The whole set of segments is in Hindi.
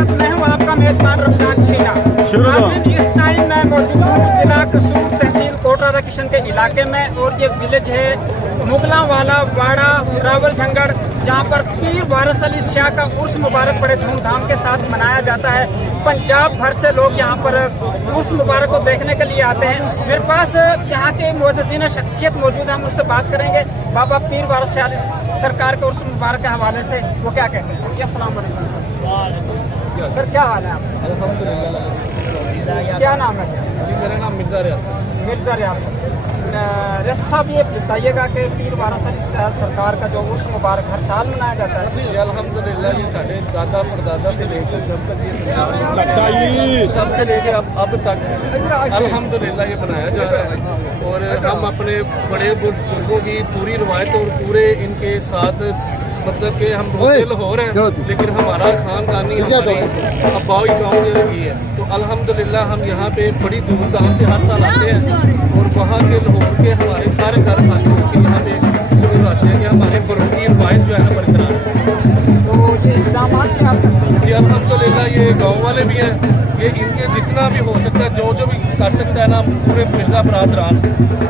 साथ मैं हूँ आपका मेजबान रमजान छीना। इस टाइम मैं मौजूद हूँ जिला कसूर तहसील कोटरा किशन के इलाके में, और ये विलेज है मुगलांवाला वाड़ा रावल झंगड़, जहाँ पर पीर वारिस अली शाह का उर्स मुबारक बड़े धूमधाम के साथ मनाया जाता है। पंजाब भर से लोग यहाँ पर उर्स मुबारक को देखने के लिए आते हैं। मेरे पास यहाँ के मुअज़्ज़िज़ीन शख्सियत मौजूद है, हम उससे बात करेंगे बाबा पीर वारिस शाह अली सरकार के उर्स मुबारक के हवाले से वो क्या कहते हैं। अस्सलाम वालेकुम सर, क्या हाल है आपका? अल्हम्दुलिल्लाह। क्या नाम है? जी मेरा नाम मिर्ज़ा रियासत। मिर्ज़ा रियासत साहब, ये बताइएगा कि पीर वारिस अली शाह सरकार का जो उर्स मुबारक हर साल मनाया जाता है। जी अल्हम्दुलिल्लाह, ये साढ़े दादा परदादा से लेकर जब तक ये तब से लेकर अब तक अल्हम्दुलिल्लाह ये मनाया जा रहा है। और हम अपने बड़े बुजुर्गों की पूरी रवायत और पूरे इनके साथ, मतलब कि हम लाहौर हैं लेकिन हमारा खानदानी अब्बाई गाँव ही है, तो अल्हम्दुलिल्लाह हम यहाँ पे बड़ी धूमधाम से हर साल आते हैं। और वहाँ के लाहौर के हमारे सारे घर खाते होकर यहाँ पे जरूर आते हैं कि हमारे बड़ों की रवायत जो है ना बरकरार है। तो ये इंतजाम क्या करते हैं? जी अल्हम्दुलिल्लाह, ये गाँव वाले भी हैं, ये इनके जितना भी हो सकता है जो भी कर सकता है ना पूरे मिर्ज़ा बरादरान।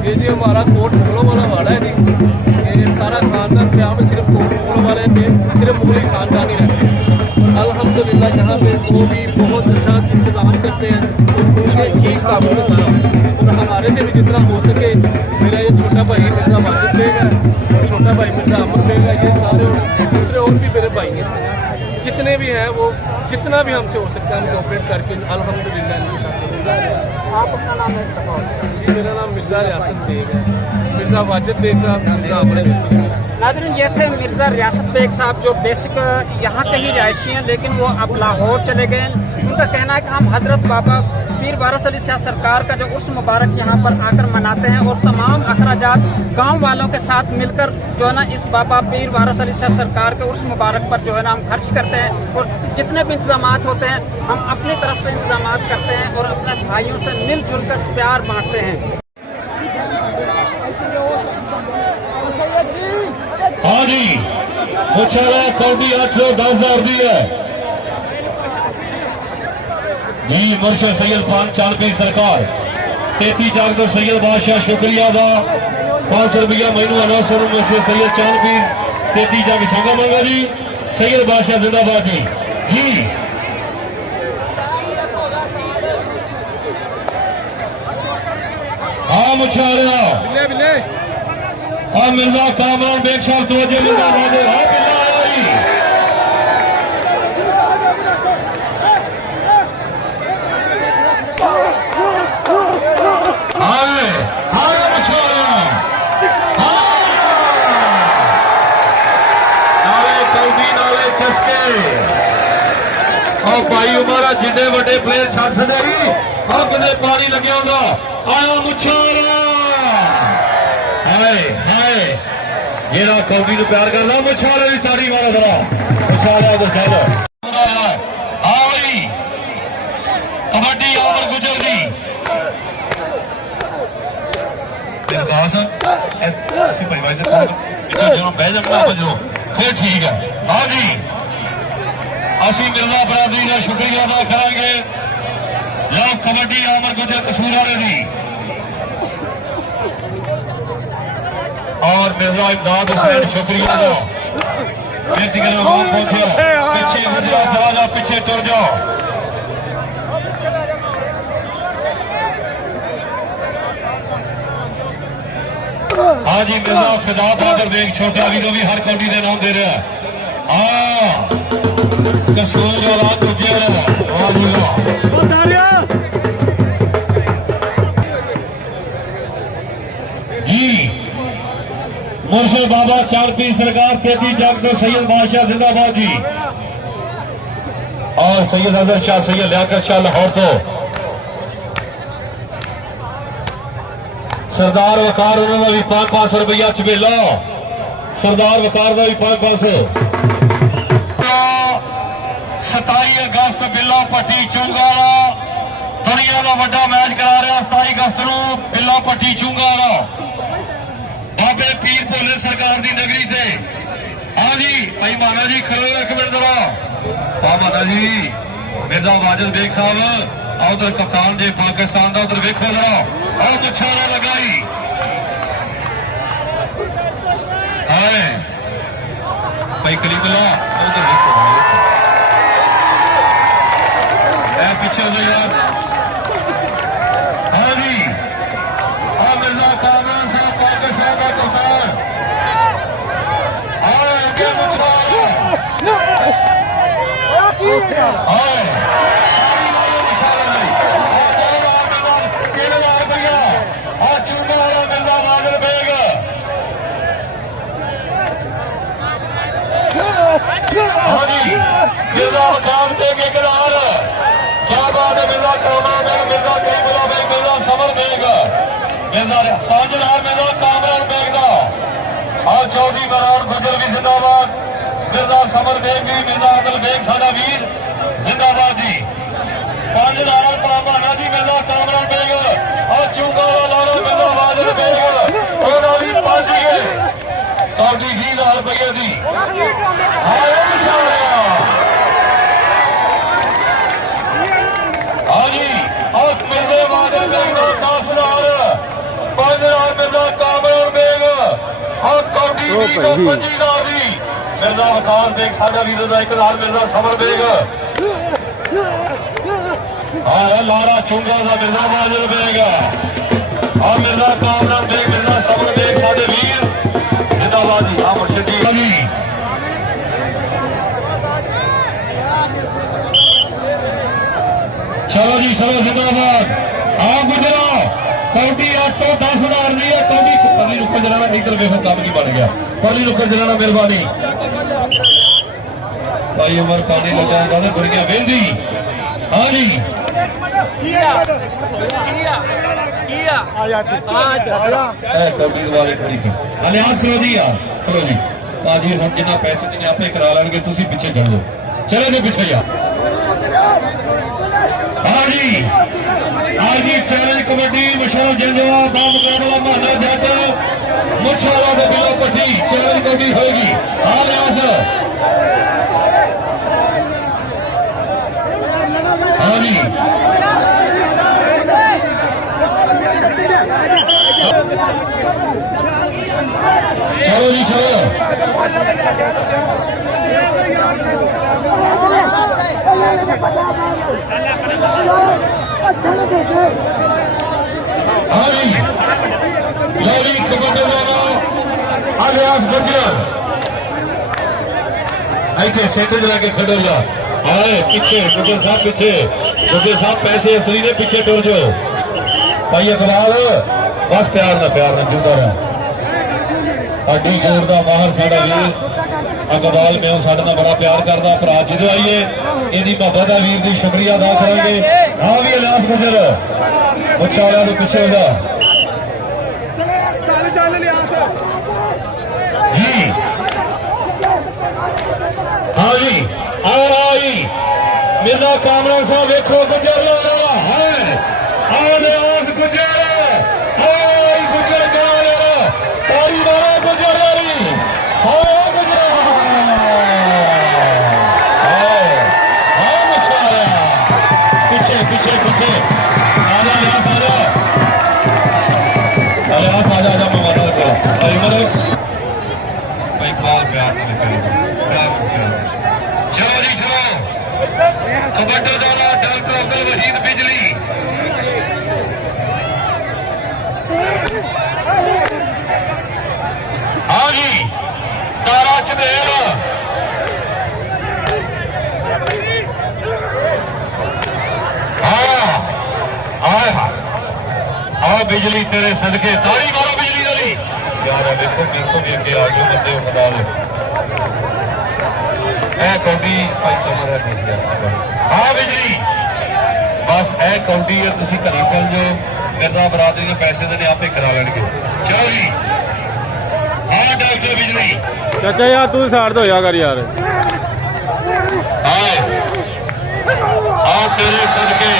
ये जी हमारा कोट मुगलों वाला वाड़ा है जी, ये सारा खानदान से यहाँ पे सिर्फ कोट मुगलों वाले पे सिर्फ मुगली खानदान ही रहते हैं। अल्हम्दुलिल्लाह यहाँ पे वो भी बहुत अच्छा इंतज़ाम करते हैं और चीज़ काबू में सारा, और हमारे से भी जितना हो सके। मेरा ये छोटा भाई मिर्ज़ा वाजिद बेग है और छोटा भाई मिर्ज़ा अमर बेग है, ये सारे दूसरे और भी मेरे भाई हैं, जितने भी हैं वो जितना भी हमसे हो सकता है हम कोऑपरेट करके अल्हम्दुलिल्लाह इनके साथ। आप अपना नाम है? जी मेरा नाम मिर्ज़ा रियासत बेग है, मिर्ज़ा वाजिद बेग साहब, मिर्ज़ा अमर बेग साहब। नाज़रीन, ये थे मिर्ज़ा रियासत बेग साहब जो बेसिक यहाँ के ही रहायशी हैं, लेकिन वो अब लाहौर चले गए। उनका कहना है कि हम हज़रत बाबा पीर वारिस अली शाह सरकार का जो उर्स मुबारक यहाँ पर आकर मनाते हैं और तमाम अखराजात गांव वालों के साथ मिलकर जो है ना इस बाबा पीर वारिस अली शाह सरकार के उर्स मुबारक पर जो है ना हम खर्च करते हैं, और जितने भी इंतजाम होते हैं हम अपनी तरफ से इंतजाम करते हैं और अपने भाइयों से मिलजुल कर प्यार बांटते हैं। हाँ जी, मुछारा कौडी 8-10,000 दी है जी। मुर्शद सैयद पान चालपी सरकार 33 जाग तो सैयद बादशाह शुक्रिया दा 500 रुपया मैनू अनासर मुर्शद सैयद चालपी 33 जाग संगा मंगा जी। सैयद बादशाह जिंदाबाद जी। जी हाँ मुछारा हाँ मिर्जा कामरान बेग साहब तो जिंदाबाद है। हाँ बिल्ला भाई हमारा जिन्ने बड़े प्लेयर छड़ सके अपने पानी लगे होगा आया मुछारा है जेड़ा कौडी नूं प्यार करदा मुछारे दी ताड़ी मारो जरा मुछारा मुछारा। हाँ भाई कबड्डी आवर गुजर दी बह जाना बजो फिर ठीक है। हाँ जी असी मिर्जा बरादरी का शुक्रिया अदा करेंगे। लो कबड्डी आमर गुजर कसूर वाले दी और मिर्जा इमदाद हुसैन शुक्रिया अदा बेनती करना बहुत पहुंचे पीछे बढ़िया चला जाओ पीछे तुर जाओ। हाँ जी मिर्जा फिदा बहादुर बेग छोटा भी तो भी हर कौडी के नाम दे रहा है। हाँ कसूर वाला गुजर जी। मुर्शद बाबा चालपी सरकार 33 जाग तो सैयद बादशाह जिंदाबाद जी। और सैयद अजहर शाह सैयद लियाकत शाह लाहौर तो सरदार वकार उन्होंने भी 500 रुपया चबेला सरदार वकार का भी 500। 27 अगस्त बिल्लो पट्टी चुंगाला दुनिया का बड़ा मैच करा रहा 27 अगस्त को बिल्लो पट्टी चुंगाला बाबे पीर भोले सरकार की नगरी से। हाँ जी भाई माना जी खड़ो एक मिनट दवा। हाँ माना जी मिर्जा वाजिद बेग साहब उधर कप्तान जे पाकिस्तान का उधर वेखो जरा और पिछाड़ा लगाई है भाई कलीमुल्ला उधर वेखो पीछे हो यार। हाँ जी हाँ मिर्जा कामरान साहब पाकिस्तान का कप्तान आगे क्या बात है मिर्जा कामरान बेग मिर्जा करीमुल्ला बेग मिर्जा समर बेग मिर्जा 5000 मिर्जा कामरान बेग का और चौधरी बरार गुजर भी जिंदाबाद मिर्जा समर बेग भी मिर्जा अदल बेग साडा वीर जिंदाबाद जी 5000 पामाना जी मिर्जा कामरान बेग और चूंगा लाड़ा मिर्जा वाजिद बेग ਉਹਨਾਂ ਵੀ 5000 कौडी 20000 रुपये दी हाय विशालिया हाँ जी और मिर्जे वाजिद बेग का 10000 5000 मिर्जा कामरान बेग और कौडी दी को 25000 दी मिर्जा वकार बेग साडा वीर का 1000 मिर्जा समर बेग हाँ लारा चुंगा का मिर्जा वाजिद बेग और मिर्जा कामरान बेग मिर्जा समर बेग साडे वीर जिंदाबाद जी हाँ मुर्शिद जी चलो जी चलो जिंदाबाद हाँ गुजरा कौडी 8 तो 10000 दी है कौडी परली रुखर जलाना इधर देखो काम नहीं बन गया परली रुखर जलाना मेहरबानी भाई उमर पानी लगाएगा ना दुनिया वेंदी हाँ जी कौडी वाले खड़ी अलियास करो जी यार करो जी ताजी हम जिन्ना पैसे जिन्हें आपे करा लेंगे तुसी पीछे चलो चले जो पीछे यार हाँ जी आज की चैलेंज कबड्डी मशहूर जंगवा बामुकाबला माना जाता मुछाला के बिलो पट्टी चैलेंज कबड्डी होगी अलियास हाँ जी चलो जी चलो हाँ जी लौरी कबड्डी वाला अलियास गुजर ऐसे सेंटर लगा के खड़ो जा आए पीछे गुजर साहब पैसे असली ने पीछे टुर जाओ भाई इकबाल बस प्यार ना जुदा रहा अड्डी जोड़ का माहर साडा वीर इकबाल मैं साडे नाल बड़ा प्यार करदा भरा जो आइए इहदी मोहब्बत का वीर की शुक्रिया अदा करांगे हाँ भी अलियास गुजर मुछा वालियां नूं पिछे हो जा जी हाँ जी आई मिर्जा कामरान साहब वेखो गुजर लाड़ा है अलियास गुजर हाय गुजर करा लेना तारी मारा गुजर वाली हाय गुजरा हाँ मुझे पीछे आजा अलियास आजा मैं मदद करो भाई प्यार चलो जी चलो कबड्डी दादा डॉक्टर अब्दुल वहीद बिजली हाँ जी तारा चमेल हाँ बिजली तेरे सदके तारी मारो बिजली वाली यार देखो भी अगे आ गए बंदे खुदा कौडी भाई समर है हाँ बिजली बस ए कौडी है तुम घरी चल जाओ मिर्जा बरादरी ने पैसे देने आपे करा लेंगे चलो जी हाँ डॉक्टर बिजली चाचा यार तू साइड तो होया कर यार हाँ तेरे सदके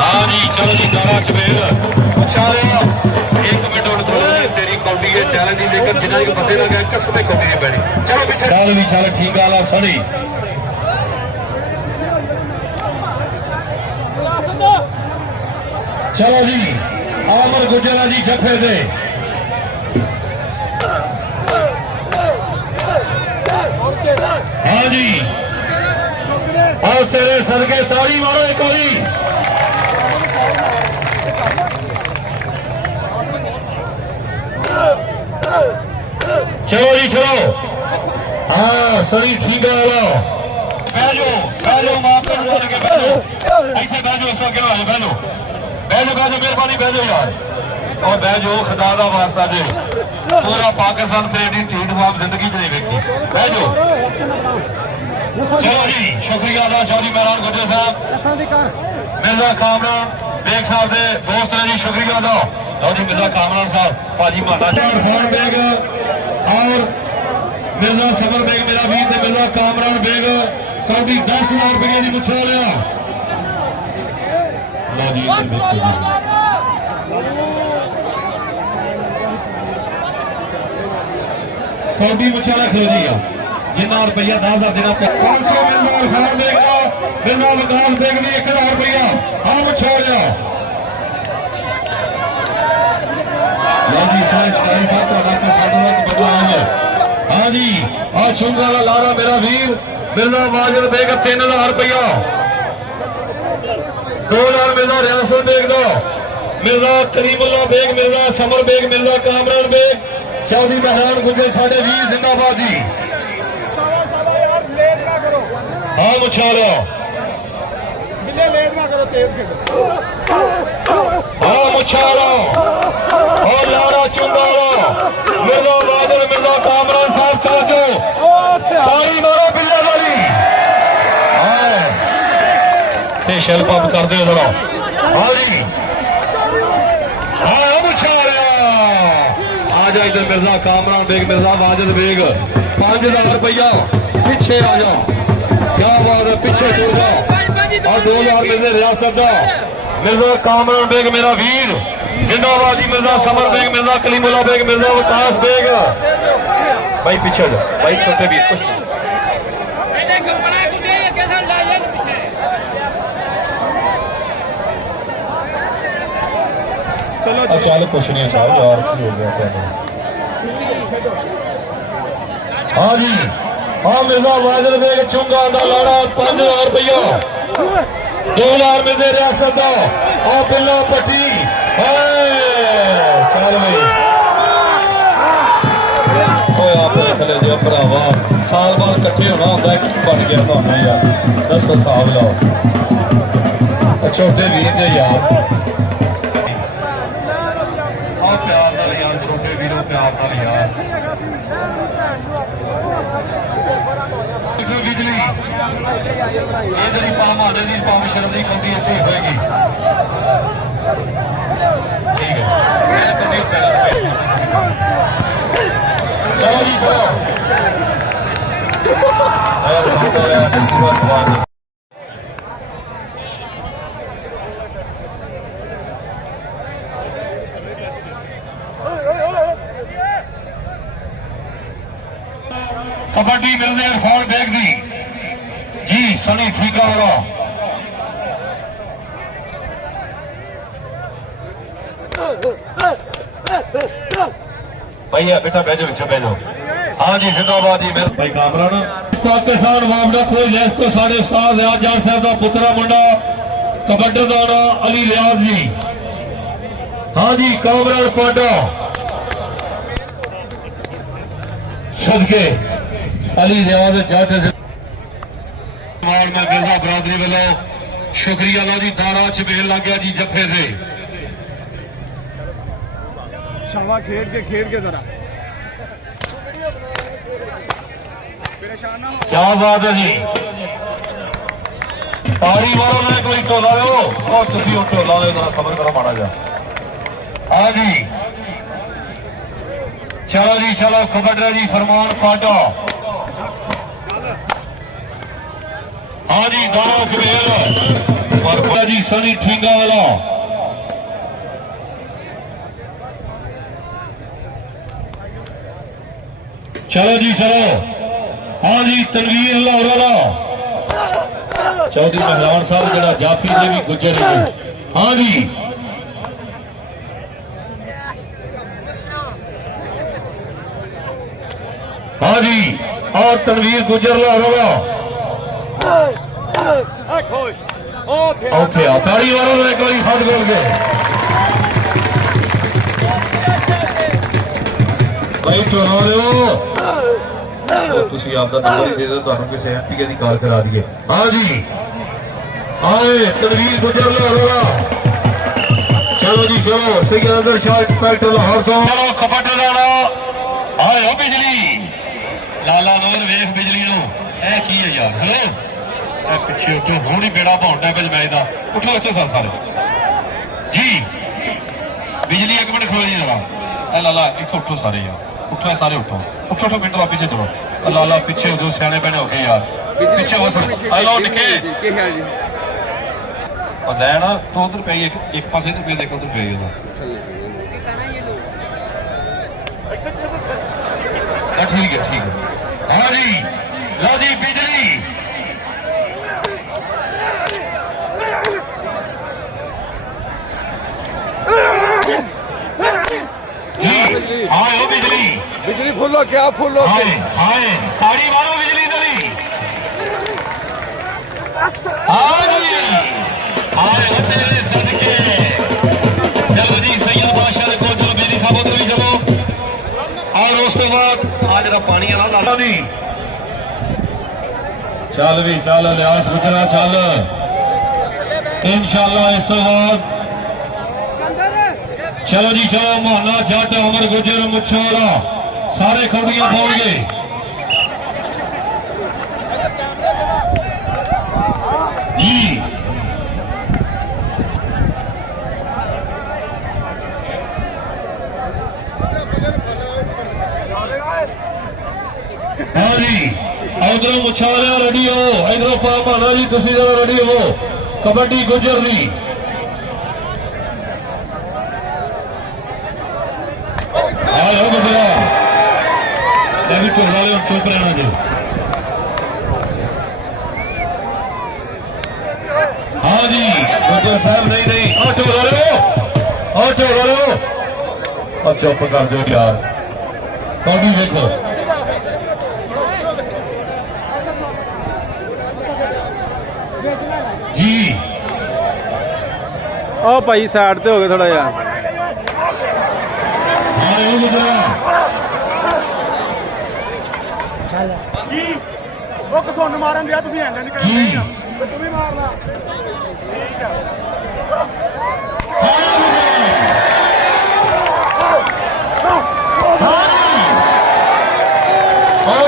हाँ जी चलो जी तारा चमेल पूछा रहा 1 मिनट और थोड़ा तेरी कौडी है चैलेंज नहीं लेकर जिन्हें बंदे लग गया कसम कौडी नहीं पैनी चलो पीछे चल भी चल ठीक है सनी चलो जी आमर गुजरा जी जफे दे हाँ जी और तेरे सदके ताड़ी मारो एक बारी चलो जी चलो हाँ सही ठीक है बैठो मां पे के बैठो ऐसे बैठो इस तरह क्यों बैठो बैठो मेहरबानी बैठो यार और बैठो खुदा का वास्ता दे पूरा पाकिस्तान पे एडी ढीठ बाप जिंदगी च नहीं देखी बैठो चलो जी शुक्रिया अदा चौधरी महरान गुजर साहब मिर्जा कामरान बेग साहब के दोस्त ने जी शुक्रिया अदा लो जी मिर्जा कामरान साहब भाजी माना खान बेग और मिर्जा समर बेग मेरा वीर ते मिर्जा कामरान बेग कभी 10,000 रुपये की मुछा लिया लो जी कौडी मुछा रख लो जी जिन्ना रुपया 10,000 देना 500 मिर्जा खान बेग का मिर्जा वकास बेग ने 1,000 रुपया हाँ मुछा लिया लो जी साहब साहब बदला है हाँ जी आ चुंगा वाला लारा मेरा वीर मिर्जा वाजिद बेग 3,000 रुपया 2,000 मिर्जा रियासत बेग दो मिर्जा करीमुल्ला बेग मिर्जा समर बेग मिर्जा कामरान बेग चौधरी महरान गुजर साढ़े वीर जिंदाबाद जी हाँ मुछा लो हाँ मुछा लो और लारा चुंगा मिर्जा वाजिद मिर्जा कामरान साहब चाचो ताली मारो बिल्ला वाली हाँ शैल पंप कर दो जरा हाँ जी हाँ मुछा आ जा इधर मिर्जा कामरान बेग मिर्जा वाजिद बेग 5,000 रुपया पीछे आ जाओ क्या बात है पीछे चल जाओ और 2,000 मिलते रियासत का मिर्जा कामरान बेग मेरा वीर जिंदाबादी मिर्जा समर बेग मिर्जा कलीमुल्ला बेग मिर्जा वकास बेग भाई पीछे जाओ भाई छोटे वीर कुछ चल कुछ नहीं साहब यार की हो गया हाँ जी हाँ मिर्जा वाजिद बेग चुंगा का लाड़ा 5,000 रुपया 2,000 मिलते रियासत का और बिल्ला पट्टी चल भाई थले जो भरावा साल बाद कट्ठे होना होंगे की बन गया तुम्हें यार दसो हिसाब लाओ छोटे वीर ने यार प्यार नाल यार छोटे वीरों प्यार नाल यार बिजली इधर पाम आने की पाम शरण की कौडी इतने होएगी ठीक है चलो जी चलो पूरा सवाल कबड्डी मिलते इरफान बेग दी जी सनी ठीका वाला भैया बेटा बैठो पीछे बैठो हाँ जी जिंदाबाद जी मेरे भाई कामरान पाकिस्तान मामला कोई लेस को साढ़े उस्ताद रियाज जान साहब का पुत्रा मुंडा कबड्डी दाना अली रियाज जी हाँ जी कामरान पांडा सदके अली रियाज जट मैं मिर्जा बरादरी वालों शुक्रिया ला जी दारा च मेल लग गया जी जफे से शाबा खेड के जरा क्या बात है जी ताड़ी मारो ना कोई टोला लो और तुम टोला लो जरा सबर करो माड़ा जा हाँ जी चलो जी चलो कबड्डी जी फरमान पाटा हाँ जी दारा चमेल और जी सनी ठींगा वाला चलो जी चलो हाँ जी तनवीर लाहौर वाला चौधरी महरान साहब जरा जाफी ने भी गुजर हाँ जी हाँ जी और तनवीर गुजर लाहौर ओके ताड़ी मारो एक बार हाथ खोल के भाई तो रो रहे हो ਤੁਸੀਂ ਆਪ ਦਾ ਨੰਬਰ ਹੀ ਦੇ ਦਿਓ ਤੁਹਾਨੂੰ ਕਿਸੇ ਐਮਪੀਏ ਦੀ ਕਾਲ ਕਰਾ ਦਈਏ हाँ जी आए तनवीर गुजर लाहौर चलो जी चलो सिकंदर शाह इंस्पेक्टर लाहौर को चलो कपट लाना आए हो बिजली लाला नूर वेख बिजली नु ए की है यार हेलो ए पिछे उठो हुण ही बेड़ा पाउंदा कुछ मैच दा उठो इत्थे सारे जी बिजली एक मिनट खड़ो जी जरा ए लाला इत्थे उठो सारे यार उठो सारे उठो उठो उठो मिनट वापस चलो लाला पीछे उधर सियाने बने हो गए यार पीछे हो थोड़े हेलो निके फसैन तो उधर पे एक पासे तो पे देखो उधर पे उधर ठीक है हाँ जी लो जी बिजली जी हाँ हो बिजली बिजली फुल्लो क्या फुल्लो हाय हाय ताड़ी मारो बिजली तरी हाँ जी हाय हो तेरे सदके चलो जी सैयद बादशाह को चलो बिजली साहब उधर भी चलो और उस तो बाद आज जरा पानी आना लाला नहीं चल भी चल लिहाज गुजरा चल इंशाल्लाह इस तो बाद चलो जी चलो मोहना जट अमर गुजर मुछाला सारे खबड़ियां पहुंच गए जी हाँ जी इधरों मुछालिया रेडी हो इधरों पामाना जी तुसी जरा रेडी हो कबड्डी गुजर दी आओ गुजरा भी टोला चुप रहना जी हाँ जी गुजर साहब नहीं और टोला लो और चुप कर दो यार कौड़ी देखो जी ओ भाई साइड ते हो गए थोड़ा यार आए गुजरा वो कसोन मारन दिया तुसी एंड नहीं जी करते तू भी मारना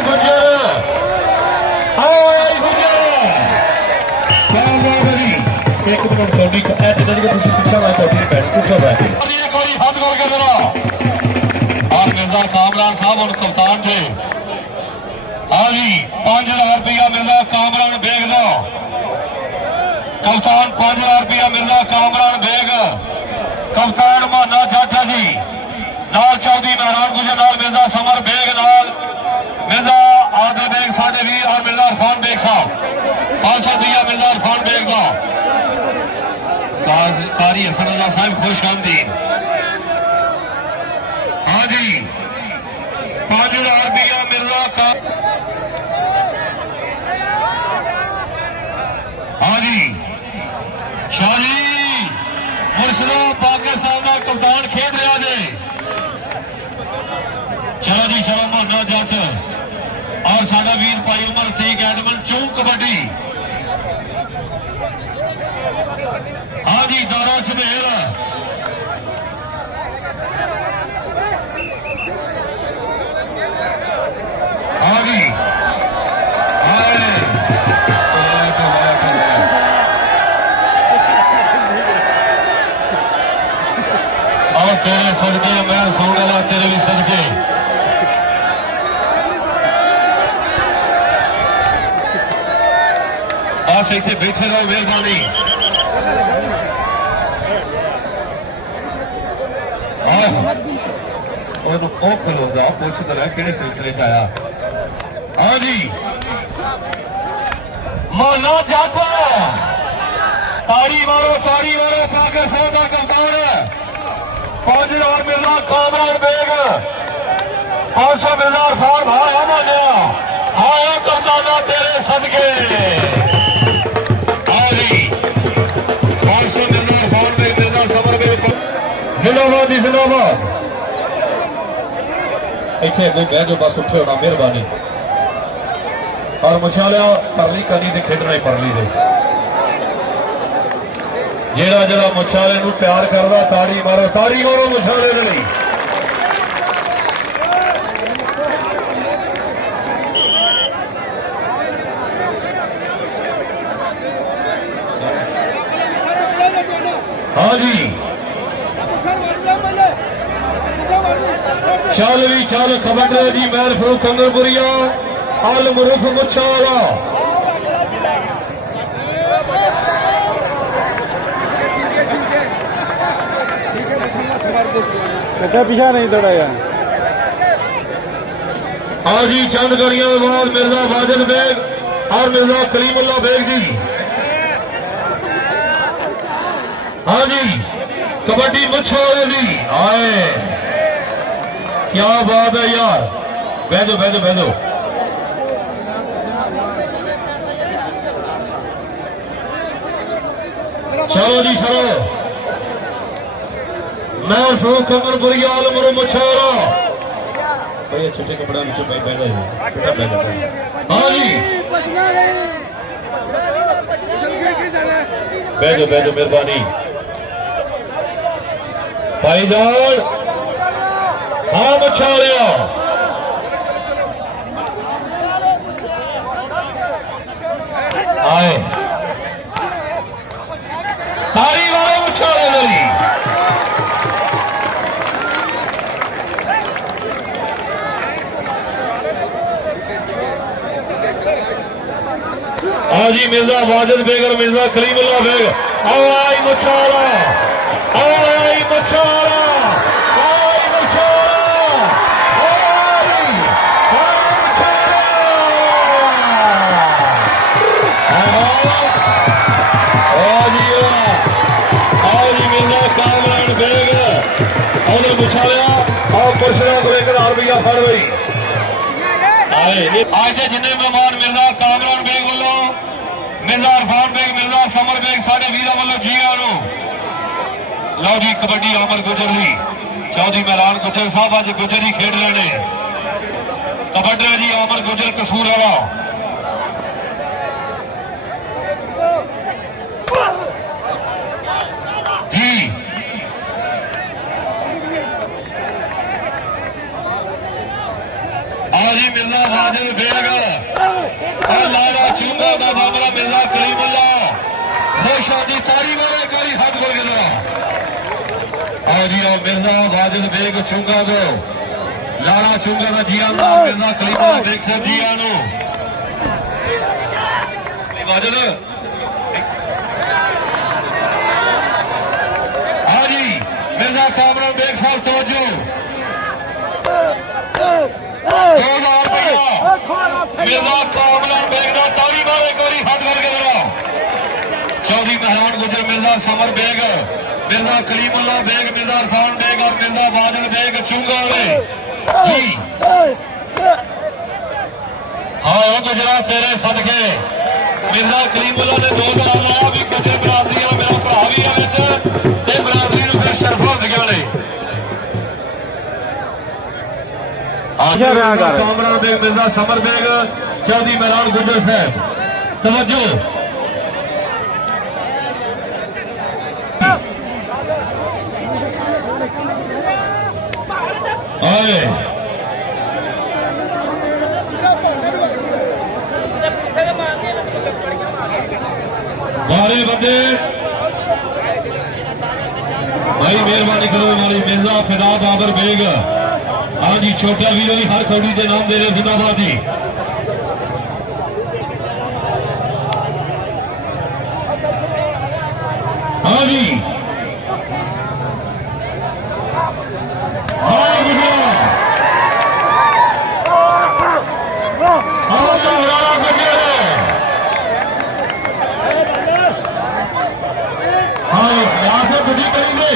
ठीक है एक मिनट कौड़ी पिछा मैं कौड़ी बैठ पूछो बैठे एक बारी हाथ खोल के जरा और मिर्जा कामरान साहब और कप्तान थे हाँ जी 5000 रुपया मिलता कामरान बेग का कप्तान 5000 रुपया मिलता कामरान बेग कप्तान माना चाचा जी नाल चौधरी मेहरान गुजर नाल मिलता समर बेग नाल मिलता आदिल बेग साडे वीर और मिलता इरफान बेग साहब 500 रुपया मिलता इरफान बेग का कारी हसन रजा साहब खुश आमदीद हाँ जी 5000 रुपया मिलना का हाँ जी शाह जी मुर्शदा पाकिस्तान का कप्तान खेल रहा है चलो जी चलो मोहना जट और साडा वीर भाई उमर तेग एडमन चौं कबड्डी हाँ जी दारा झमेल हाँ जी और तेरे सदके मैं सोने वाला तेरे भी सदके बस इतने बैठे रहो मेहरबानी खलोगा पूछ तो रहा कि सिलसिले आया हाँ जी मोहना जट ताड़ी मारो पाकिस्तान का कप्तान 5000 मिलना कामरान बेग 500 मिलदार फान भाया मानिया आया करताना तेरे सदके आरी 500 मिलदार फान में मिलदार समर में जिंदाबाद जिंदाबाद इतने अगो बह जो बस उठे होना मेहरबानी और मुछालिया परली करनी ते खेडना ही परली दे जेड़ा जरा मुछाले नूं प्यार करदा ताड़ी मारो मुछाले दे लई हाँ जी चल भी चल खबर जी मैर फरूक कंगलपुरिया अल मुरूफ मुछाला क्या पीछा नहीं थोड़ा यार हाँ जी चंद गड़िया में बाद मिर्जा वाजिद बेग और मिर्जा कलीमुल्ला बेग जी हाँ जी कबड्डी मुछाले जी आए क्या बात है यार बह दो चलो जी चलो मैं फरूक कंगलपुरिया आलमरो मुछाला भैया छोटे कपड़ा में चुप पैदा हाँ जी बह दो मेहरबानी भाईजान हाँ मुछालिया आए तारी वाले मुछाले मेरी हाजी मिर्जा वाजिद बेग और मिर्जा कलीमुल्ला बेग आई मुछाला आई मुछाला आई मुछाला आई मुछाला मिर्जा कामरान बेग और मुछालिया और पुरुषों को लेकर आरबिया फड़ गई आज के जिन्हें मेहमान मिर्जा कामरान बेग वालों मिर्जा इरफान बेग मिर्जा समर बेग साढ़े वीर वालों जी आनो लो जी कबड्डी अमर गुजर ली चौधरी मैरान गुजर साहब अज गुजर ही खेड लेने कबड्डी जी अमर गुजर कसूर वाला जी आजी मिर्जा वाजिद बेग और लाला चूंगा का मामला मिर्जा कलीमुल्ला खुश आदि तारी मारे कारी हाथ बोल के जरा आजी और मिर्जा वाजिद बेग चूंगा को लाला चूंगा का जियानो मिर्जा कलीमुल्ला बेग से जियानो वाजिद आजी मिर्जा कामरान बेग साहब तवज्जो 2000 रुपया मिर्जा कामरान बेग का तारी मारे कोरी हाथ करके जरा चौधरी मेहरान गुजर मिर्जा समर बेग मिर्जा कलीमुल्ला बेग मिर्जा इरफान बेग और मिर्जा वाजिद बेग चूंगा जी हाँ गुजरा तेरे सदके मिर्जा कलीमुल्ला ने 2000 लाया भी गुजर बरादरी मेरा भरा भी है बरादरी फिर शरफा हो गया ने कामरान बेग मिर्जा समर बेग चौधरी मेहरान गुजर साहब तवज्जो आए 12 बंदे भाई मेहरबानी करो हमारी मिर्जा फिदा बाबर बेग हाँ जी छोटा वीरों की हर खौड़ी के नाम दे रहे जिंदाबाद जी हाँ जी हाँ यहाँ से बुद्धि करेंगे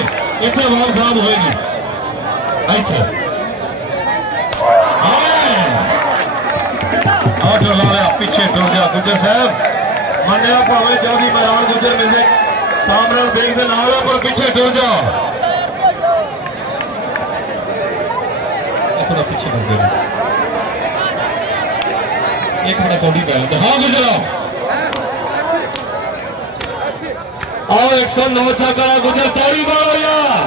इतने आवाम खराब होएगी अच्छा ਡਾਕਟਰ ਲਾ ਲਿਆ ਪਿੱਛੇ ਟੁਰ ਜਾ ਗੁੱਜਰ ਸਾਹਿਬ ਮੰਨਿਆ ਭਾਵੇਂ ਜਾਗੀ ਮੈਦਾਨ ਗੁੱਜਰ ਮਿਲ ਜੇ ਕਾਮਰਾਨ ਬੇਗ ਦੇ ਨਾਲ ਆ ਪਰ ਪਿੱਛੇ ਟੁਰ ਜਾ ਥੋੜਾ ਪਿੱਛੇ ਕਰ ਦੇ ਇੱਕ ਮਿੰਟ ਕੌਡੀ ਪੈ ਲੈਂਦਾ ਹਾਂ ਗੁਜਰਾ आओ 109 छक्का गुजर ताड़ी मारो यार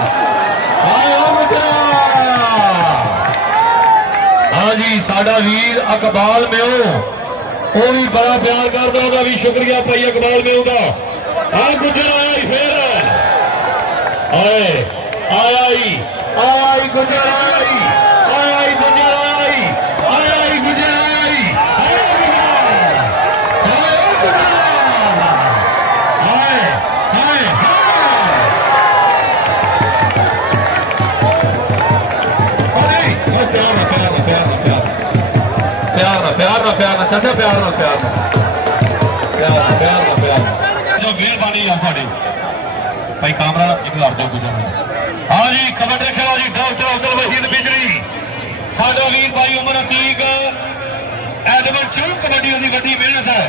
आओ गुजरा हाँ जी साडा वीर अकबाल मेओ वो भी बड़ा प्यार करता ਉਹਦਾ भी शुक्रिया भाई अकबाल मेओ का हाँ गुजर आया ही फिर आए आया ही गुजर आया ही गुजर आया ही गुजर प्यार चाचा प्यार जो मेहरबानी है थोड़ी भाई कामरा एक हज़ार दो गुजर हाँ जी खबर देखो जी डॉक्टर अब्दुल वहीद बिजली साडा वीर भाई उमर अतीक एडमन चुन कबड्डी की वड्डी मेहनत है